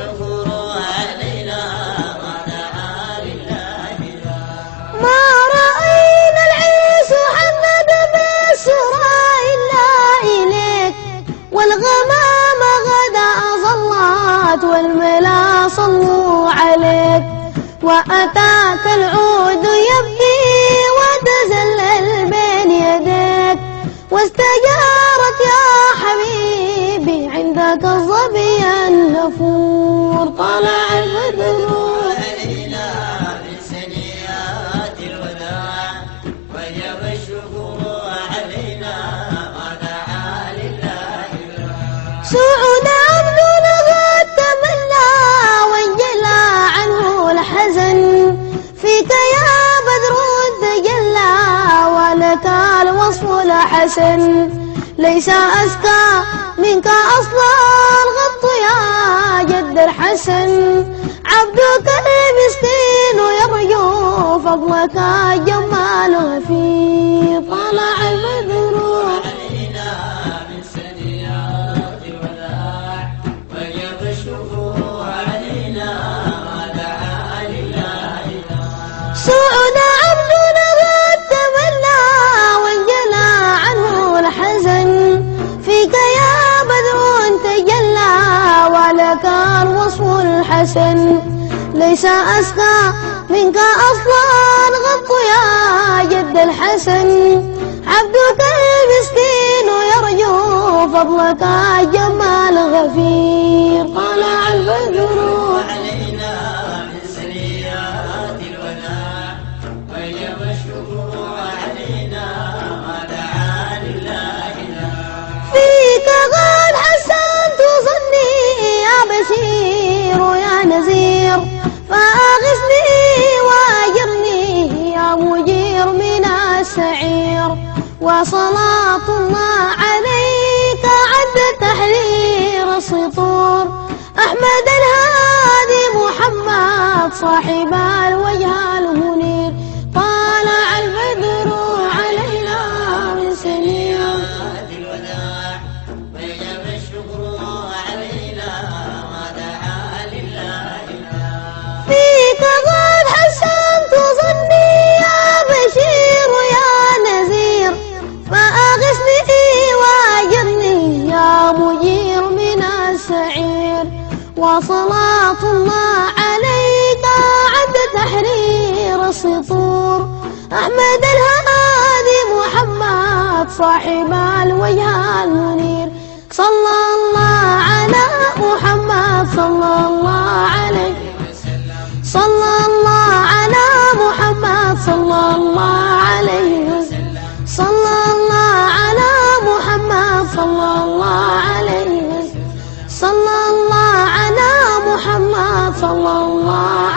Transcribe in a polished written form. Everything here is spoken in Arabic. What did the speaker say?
الشكر علينا ما دعا لله ما رأينا العيس محمد بالسرى إلا إليك، والغمام غدا ظلت والملا صلوا عليك، وأتاك العود يبكي وتزلل بين يديك، واستجارت يا حبيبي عندك الظبي النفور. طلع البدر علينا من سنيات الوداع وجب الشكر علينا ما دعا لله سعود عبدنا قد تمنى وانجلى عنه الحزن، فيك يا بدر تجلى ولك الوصف الحسن، ليس أزكى منك أصلا الغط يا جد الحسن، عبدك المسكين يرجو فضلك جمال غفير. طلع البدر علينا من سنيات الوداع وجب الشكر علينا ما دعا لله سعود عبدنا قد تمنى وانجلى عنه الحزن، فيك يا بدر تجلى ولك الوصف الحسن، ليس أزكى منك أصلا غط يا جد الحسن، عبدك المسكين يرجو فضلك جمال غفير. طلع البدر علينا من سنيات الوداع وجب الشكر علينا ما دعا لله فيك قد حسنت ظني يا بشير يا نذير، فأغثني وأجرني يا مجير من السعير، وصلاة الله عليك عد تحرير السطور، أحمد الهادي محمد صاحب الوجه المنير. طالع البدر علينا من سنيات الوداع وجب الشكر علينا ما دعا لله فيك قد حسنت ظني يا بشير يا نذير، فأغثني وأجرني يا مجير من السعير، وصلاة الله عليك عد تحرير السطور، أحمد الهادي محمد صاحب الوجه المنير. صلى الله على محمد صلى الله عليه، صلى الله على محمد صلى الله عليه وسلم، صلى الله على محمد صلى الله عليه وسلم، صلى الله على محمد صلى الله